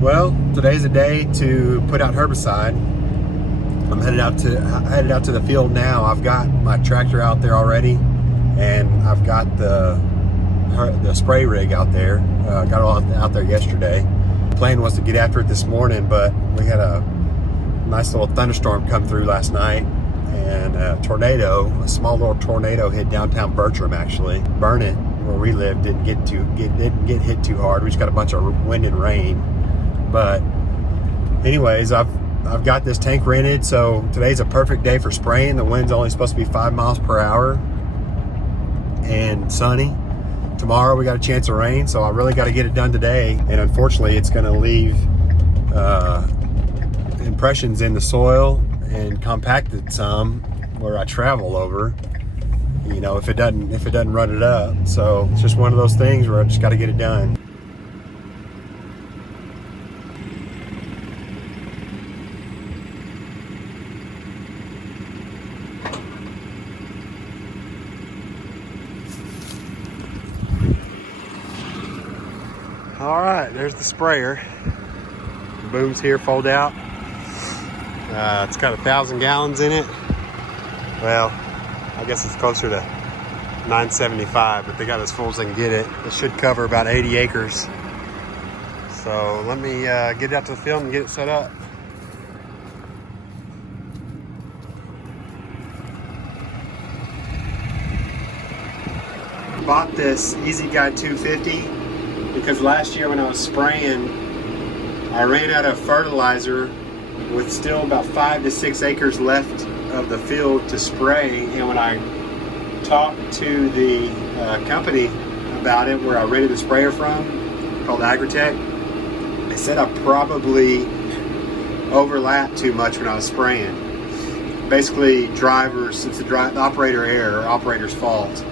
Well, today's a day to put out herbicide. I'm headed out to the field now. I've got my tractor out there already, and I've got the spray rig out there. Got it all out there yesterday. The plan was to get after it this morning, but we had a nice little thunderstorm come through last night, and a small little tornado hit downtown Bertram. Actually, Burnett, where we live, didn't get hit too hard. We just got a bunch of wind and rain. But anyways, I've got this tank rented, so today's a perfect day for spraying. The wind's only supposed to be 5 miles per hour and sunny. Tomorrow we got a chance of rain, so I really got to get it done today. And unfortunately, it's going to leave impressions in the soil and compact it some where I travel over. You know, if it doesn't run it up. So it's just one of those things where I just got to get it done. All right, there's the sprayer. The boom's here, fold out. It's got 1,000 gallons in it. Well, I guess it's closer to 975, but they got as full as they can get it. It should cover about 80 acres. So let me get it out to the field and get it set up. Bought this Easy Guide 250 because last year when I was spraying, I ran out of fertilizer with still about 5 to 6 acres left of the field to spray. And when I talked to the company about it, where I rented the sprayer from, called Agritech, they said I probably overlapped too much when I was spraying. Basically, it's the operator error, operator's fault.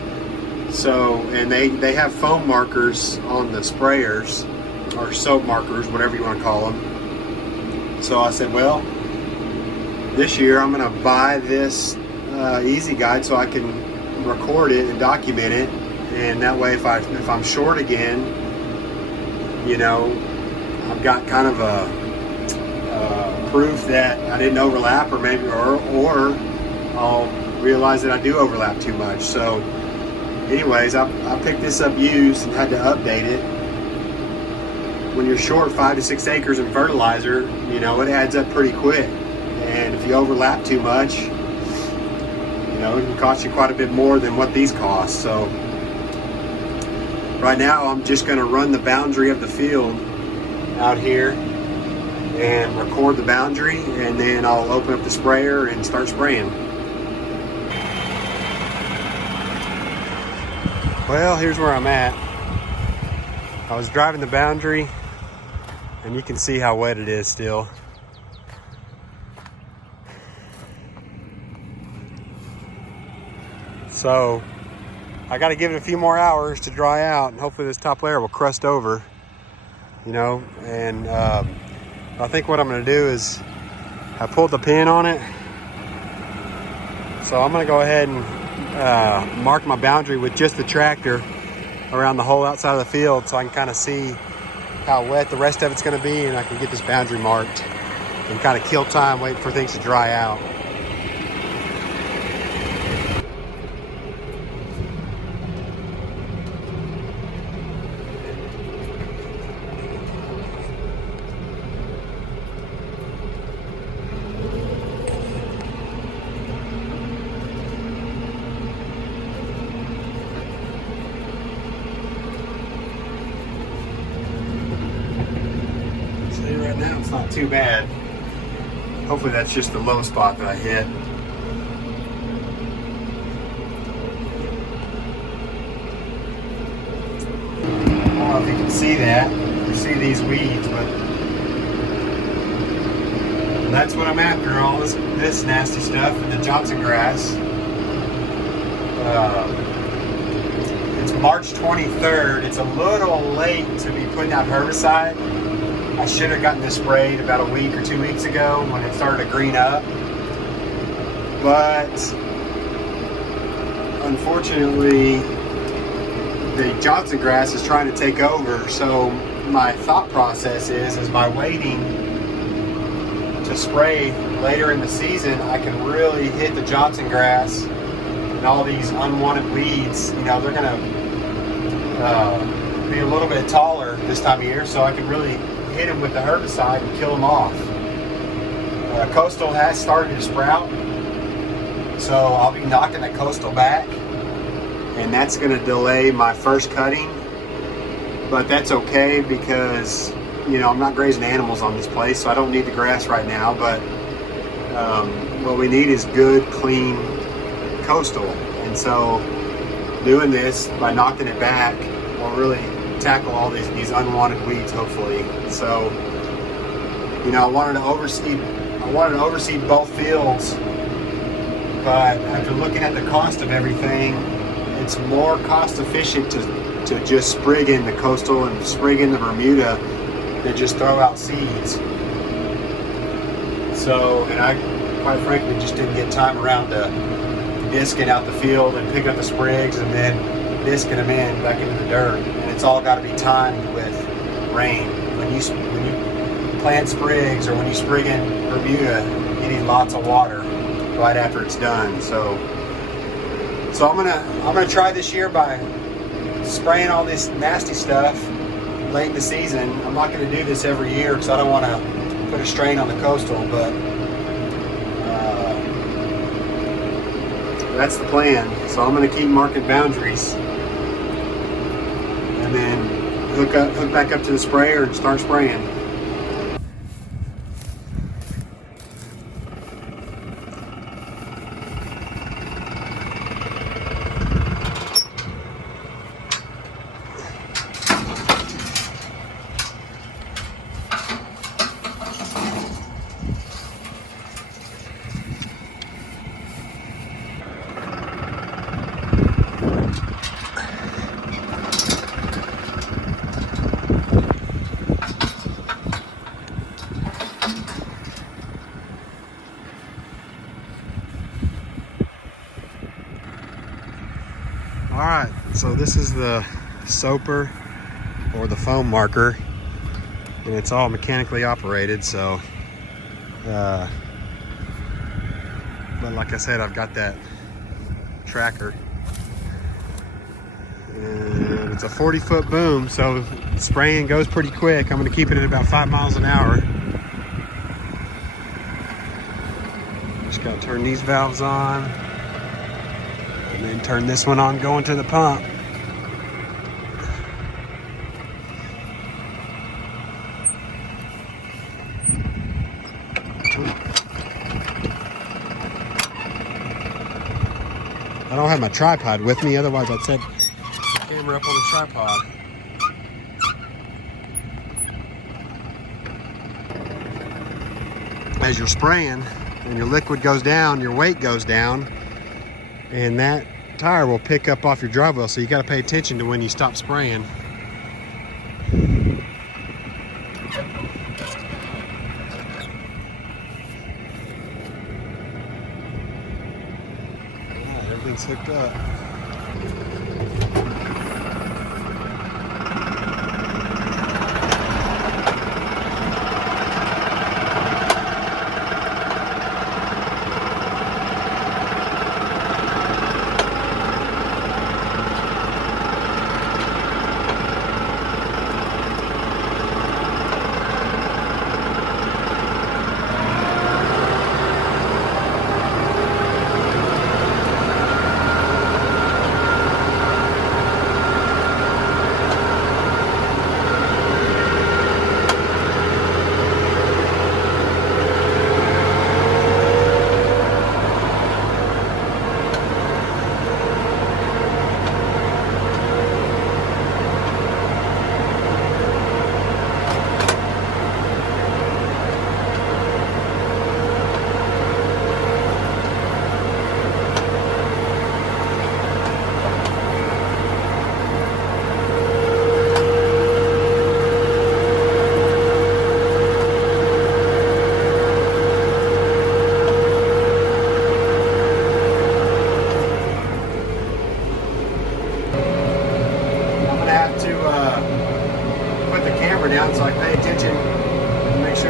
So, and they have foam markers on the sprayers, or soap markers, whatever you want to call them. So I said, well, this year I'm going to buy this Easy Guide so I can record it and document it, and that way if I'm short again, you know, I've got kind of a proof that I didn't overlap, or maybe or I'll realize that I do overlap too much. So anyways, I picked this up used and had to update it. When you're short 5 to 6 acres in fertilizer, you know, it adds up pretty quick. And if you overlap too much, you know, it can cost you quite a bit more than what these cost. So right now I'm just going to run the boundary of the field out here and record the boundary, and then I'll open up the sprayer and start spraying. Well, here's where I'm at. I was driving the boundary, and you can see how wet it is still. So I got to give it a few more hours to dry out, and hopefully this top layer will crust over, you know. And I think what I'm going to do is I pulled the pin on it, so I'm going to go ahead and mark my boundary with just the tractor around the whole outside of the field, so I can kind of see how wet the rest of it's going to be, and I can get this boundary marked and kind of kill time waiting for things to dry out. Right now it's not too bad. Hopefully that's just the low spot that I hit. I don't know if you can see that. You see these weeds, but that's what I'm after, all this nasty stuff and the Johnson grass. It's March 23rd. It's a little late to be putting out herbicide. I should have gotten this sprayed about a week or 2 weeks ago when it started to green up. But unfortunately, the Johnson grass is trying to take over, so my thought process is by waiting to spray later in the season, I can really hit the Johnson grass and all these unwanted weeds. You know, they're gonna be a little bit taller this time of year, so I can really hit them with the herbicide and kill them off. Coastal has started to sprout, so I'll be knocking the coastal back, and that's going to delay my first cutting, but that's okay because, you know, I'm not grazing animals on this place, so I don't need the grass right now. But what we need is good, clean coastal, and so doing this by knocking it back will really tackle all these unwanted weeds, hopefully. So, you know, I wanted to overseed both fields, but after looking at the cost of everything, it's more cost efficient to just sprig in the coastal and sprig in the Bermuda than just throw out seeds. So, and I quite frankly just didn't get time around to disking out the field and pick up the sprigs and then disking them in back into the dirt. And it's all got to be timed with rain. When you plant sprigs or when you sprig in Bermuda, you need lots of water right after it's done. So I'm gonna try this year by spraying all this nasty stuff late in the season. I'm not gonna do this every year because I don't want to put a strain on the coastal, but that's the plan. So I'm gonna keep marking boundaries and then hook back up to the sprayer and start spraying. Alright, so this is the soaper or the foam marker, and it's all mechanically operated, so but like I said, I've got that tracker, and it's a 40-foot boom, so spraying goes pretty quick. I'm going to keep it at about 5 miles an hour. Just got to turn these valves on and then turn this one on going to the pump. I don't have my tripod with me, otherwise I'd set the camera up on the tripod. As you're spraying and your liquid goes down, your weight goes down, and that tire will pick up off your drive wheel, so you got to pay attention to when you stop spraying. Everything's hooked up.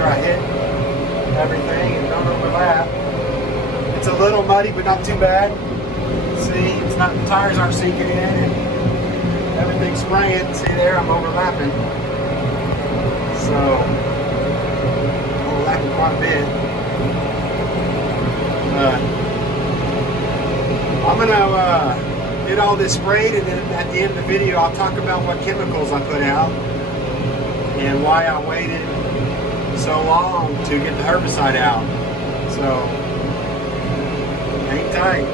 I hit everything and don't overlap. It's a little muddy, but not too bad. See, it's not, the tires aren't sinking in and everything's spraying. See there, I'm overlapping. So, overlapping quite a bit. I'm gonna get all this sprayed, and then at the end of the video I'll talk about what chemicals I put out and why I waited so long to get the herbicide out. So hang tight.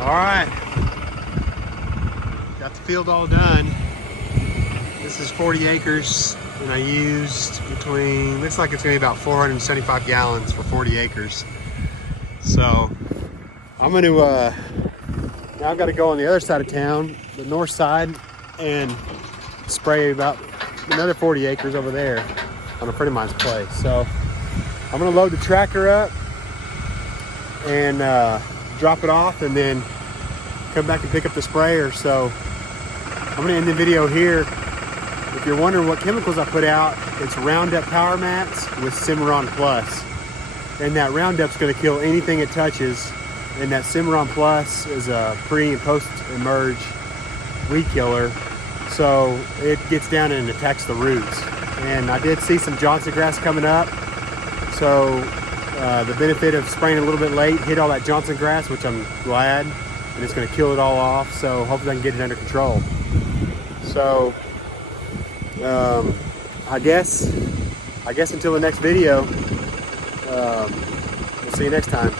Alright, got the field all done. This is 40 acres, and I used between, looks like it's going to be about 475 gallons for 40 acres. So I'm going to, now I've got to go on the other side of town, the north side, and spray about another 40 acres over there on a friend of mine's place. So I'm going to load the tractor up and drop it off, and then come back and pick up the sprayer. So I'm going to end the video here. If you're wondering what chemicals I put out, it's Roundup Power Mats with Cimarron Plus. And that Roundup's going to kill anything it touches. And that Cimarron Plus is a pre and post emerge weed killer. So it gets down and attacks the roots. And I did see some Johnson grass coming up. So the benefit of spraying a little bit late, hit all that Johnson grass, which I'm glad. And it's going to kill it all off. So hopefully I can get it under control. So I guess until the next video, we'll see you next time.